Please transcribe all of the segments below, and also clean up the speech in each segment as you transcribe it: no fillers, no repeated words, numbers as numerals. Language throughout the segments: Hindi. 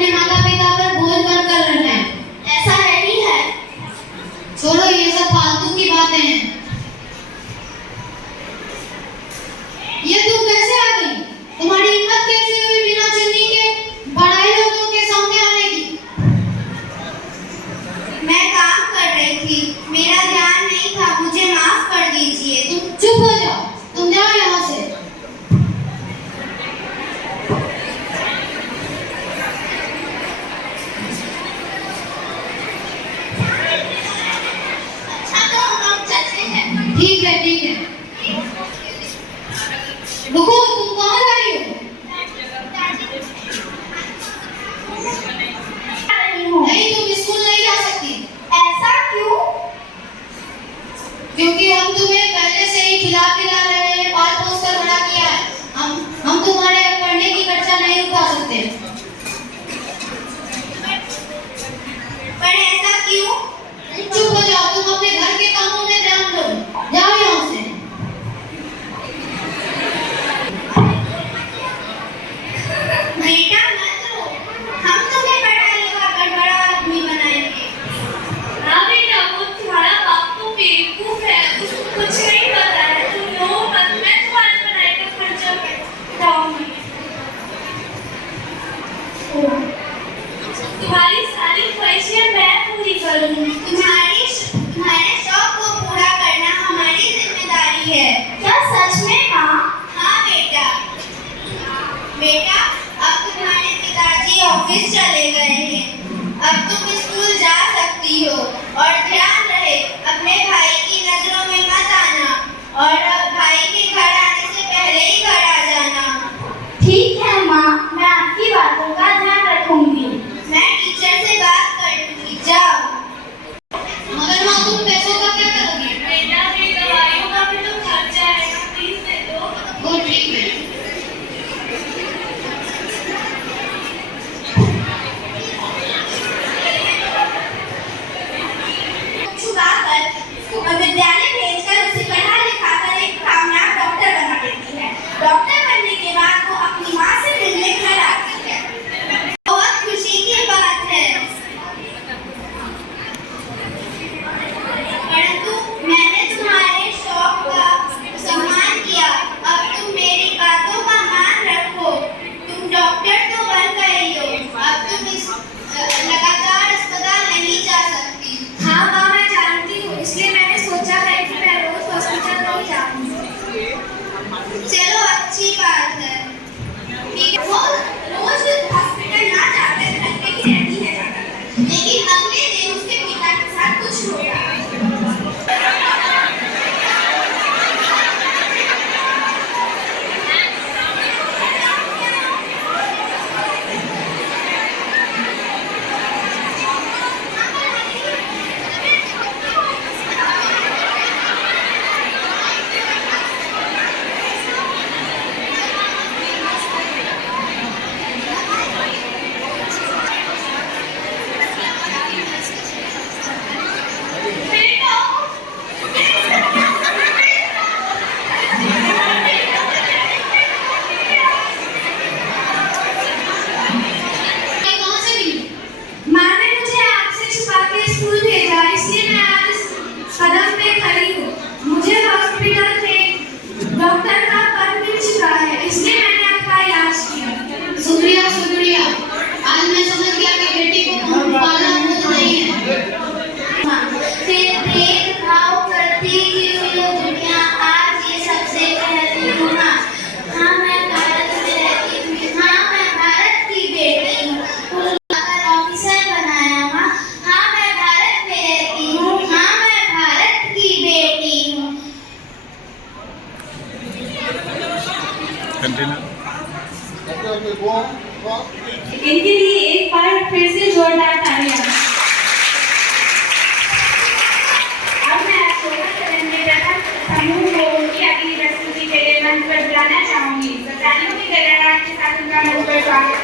अपने माता पिता पर बोझ बनकर रहना है। ऐसा नहीं है। छोड़ो, ये सब फालतू की बातें हैं। ये तुम कैसे आ गई? तुम्हारी हिम्मत कैसे हुई बिना चुन्नी के बड़ाई लोगों के सामने आने की? मैं काम कर रही थी, मेरा ध्यान नहीं था, मुझे माफ कर दीजिए। तुम चुप हो जाओ, तुम जाओ यहाँ से। अच्छा तो हम चलते हैं। ठीक है, ठीक है। रुको, तुम कहाँ जा रही हो? नहीं, तुम स्कूल नहीं जा सकती। ऐसा क्यों? क्योंकि हम तुम्हें पहले से ही खिला रहे हैं, पाल पोस कर बड़ा किया है। हम तुम्हारे पढ़ने की खर्चा नहीं उठा सकते। पर ऐसा क्यों? चुप हो जाओ, तुम अपने घर के कामों में ध्यान दो। जाओ यहाँ से। बेटा मत रो, हम तुम्हें पढ़ा लिखा कर बड़ा आदमी बनाएंगे। हाँ बेटा, वो तुम्हारा बाप तो बेवकूफ है, उसको कुछ नहीं पता है। तुम रो मत, मैं तुम्हारी पढ़ाई का खर्चा उठाऊंगी। तुम्हारी सारी ख्वाहिशें मैं पूरी करूंगी। तुम्हारे शौक को पूरा करना हमारी जिम्मेदारी है। क्या सच में माँ? हाँ बेटा। बेटा, अब तुम्हारे पिताजी ऑफिस चले गए हैं, अब तुम स्कूल जा सकती हो। और ध्यान रहे, अपने भाई की नजरों में मत आना, और भाई के घर आने से पहले ही घर आ जाना। ठीक है माँ, मैं आपकी बातों का ध्यान रखूंगी। मैं टीचर से बात करूंगी, जाओ। मगर माँ, तुम पैसों का क्या करोगी? बेटा, मेरी दवाइयों का भी तो खर्चा है, प्लीज दे दो। वो ठीक है। विद्यालय भेजकर उसे पढ़ा लिखा कर एक कामयाब डॉक्टर बना देती है। डॉक्टर बनने के बाद वो अपनी माँ से मिलने घर आती है। बहुत खुशी की बात है। परंतु मैंने तुम्हारे शौक का सम्मान किया, अब तुम मेरी बातों का मान रखो। तुम डॉक्टर तो बन गई हो, अब तुम लगातार अस्पताल नहीं जा सकती। हाँ माँ, मैं जानती हूँ, इसलिए मैंने सोचा है कि मैं रोज हॉस्पिटल नहीं जाऊंगी। चलो, अच्छी बात है। ठीक है, वो रोज हॉस्पिटल ना जाकर घर पे ही रहती है ज्यादातर। लेकिन अगले दिन उसके पिता के साथ कुछ होता है। इनके लिए एक बार फिर से जोरदार तालियां। अब मैं छोटा चरण में प्रथम समूह को उनकी अगली प्रस्तुति के लिए मंच पर बुलाना चाहूंगी। सत्तानियों की गणराज्य के साथ उनका मंच पर स्वागत।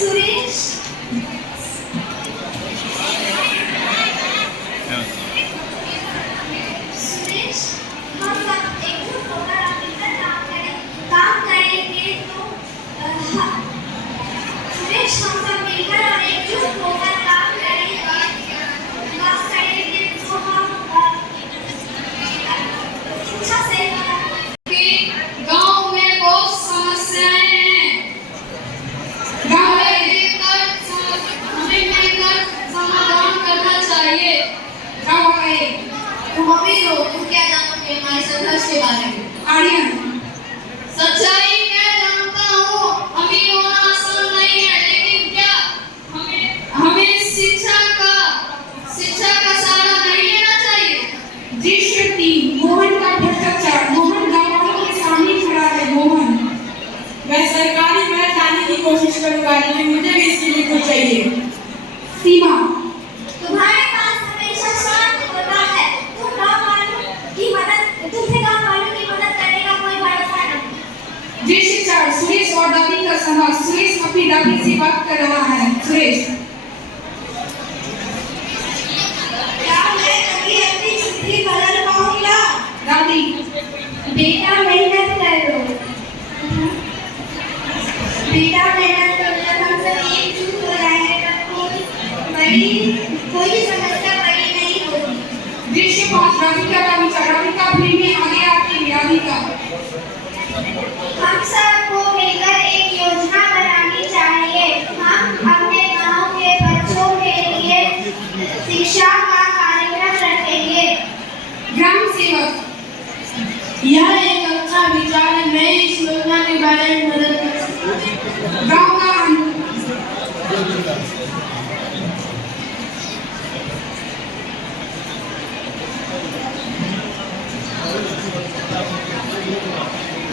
सुरेश सुरेश हम सब एकजुट होकर मिलकर काम करेंगे तो सुरेश हम सब मिलकर और एकजुट होकर काम करेंगे तो हम अच्छा से कि गांव में बहुत समस्याएं हैं। गांव में मिलकर हमें मिलकर समाधान करना चाहिए। गांव में तुम अमीर हो, तुम क्या जानोगे हमारे संघर्ष के बारे में? आर्यन, सच्चाई मैं जानता हूँ, अमीर होना आसान नहीं है, लेकिन क्या हमें शिक्षा का सहारा नहीं लेना चाहिए? जी श्रुति, मोहन का भ्रष्टाचार, मोहन गाँव वालों के सामने खड़ा है। मोहन, मैं सरकारी में जाने की कोशिश करूंगा, लेकिन मुझे भी इसके लिए कुछ चाहिए। सीमा, तुम्हारे पास हमेशा शांत होता है। तुमसे गांव वालों की मदद करने का कोई भरोसा नहीं। जी शिक्षार, सुरेश और दादी का संवाद। सुरेश अपनी दादी से बात कर रहा है। सुरेश, क्या मैं कभी अपनी छुट्टी बदल पाऊंगा? दादी, बेटा मेहनत करो। बेटा मेहनत करो, जब हम सब एकजुट हो जाएंगे तब कोई समस्या बड़ी नहीं होगी। दृश्य 5, राधिका का विचार। राधिका भीड़ में आगे आती है। राधिका, हम सबको मिलकर एक योजना बनानी चाहिए। हम अपने गांव के बच्चों के लिए शिक्षा का कार्यक्रम रखेंगे। ग्राम सेवक, यह एक अच्छा विचार है, मैं इस योजना के बारे में मदद कर सकता हूँ। गांव का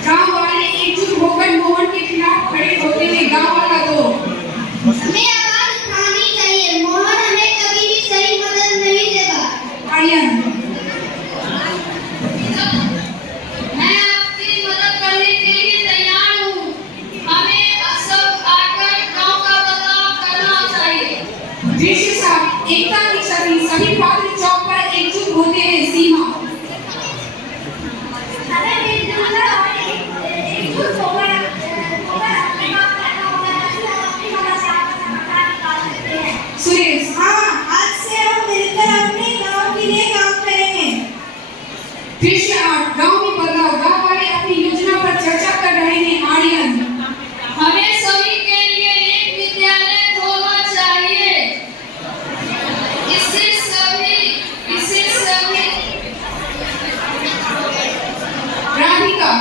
गांव वाले एकजुट होकर मोहन के खिलाफ खड़े होते हैं। गांव वाला तो हमें आवाज उठानी चाहिए। मोहन हमें कभी भी सही मदद नहीं देगा। आर्यन, मैं आपकी मदद करने के लिए तैयार हूँ। हमें सब आकर गांव का बदलाव करना चाहिए। दृश्य 7, एकता की छवि। सभी पात्र चौक पर एकजुट होते हैं। सीमा, हमें मिलजुल कर और एकजुट होकर अपने काम करना होगा, ताकि हम अपनी समस्याओं का समाधान निकाल सकते हैं। सुरेश, हाँ, आज से हम मिलकर अपने गांव के लिए काम करेंगे। दृश्य 8, गांव में बदलाव। गांव वाले अपनी योजना पर चर्चा कर रहे हैं। आर्यन, हमें सभी के लिए एक विद्यालय खोलना चाहिए। इससे सभी राधिका,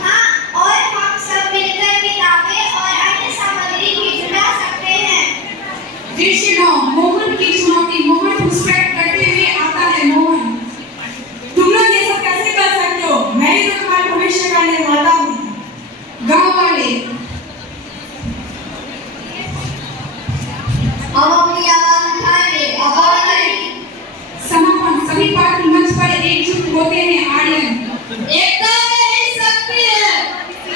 हाँ, और हम सब मिलकर किताबें और अन्य सामग्री भी जुटा सकते हैं। दृश्य 9, मोहन की चुनौती। मोहन घुसपैठ करते हुए आता है। मोहन, तुम लोग ये सब कैसे कर सकते हो? मैं ही तो तुम्हारे भविष्य का निर्माता हूँ। गांव वाले, हम अपनी आवाज उठाएंगे। आवाज करेंगे। समापन। सभी पात्र मंच पर एकजुट होते हैं। आर्यन, एकता में ही शक्ति है।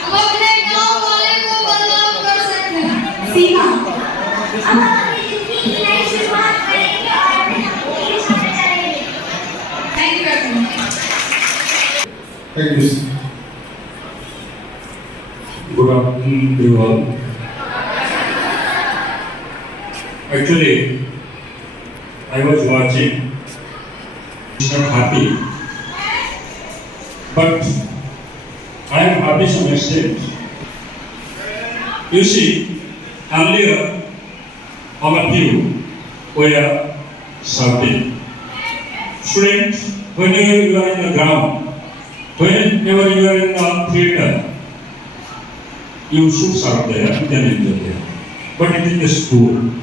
हम अपने गांव वाले को बदलाव कर सकते हैं। सीमा, अब हम अपनी जिंदगी की नई शुरुआत करेंगे और अपने सपनों के साथ चलेंगे। Thank you everyone. Thank you. Good afternoon to you all. Actually, I was watching. I'm not happy, but I am happy to some extent. You see, earlier, all of you were shouting. Students, whenever you are in the ground, whenever you are in the theater, you should shout there, then enjoy there. But it is the school.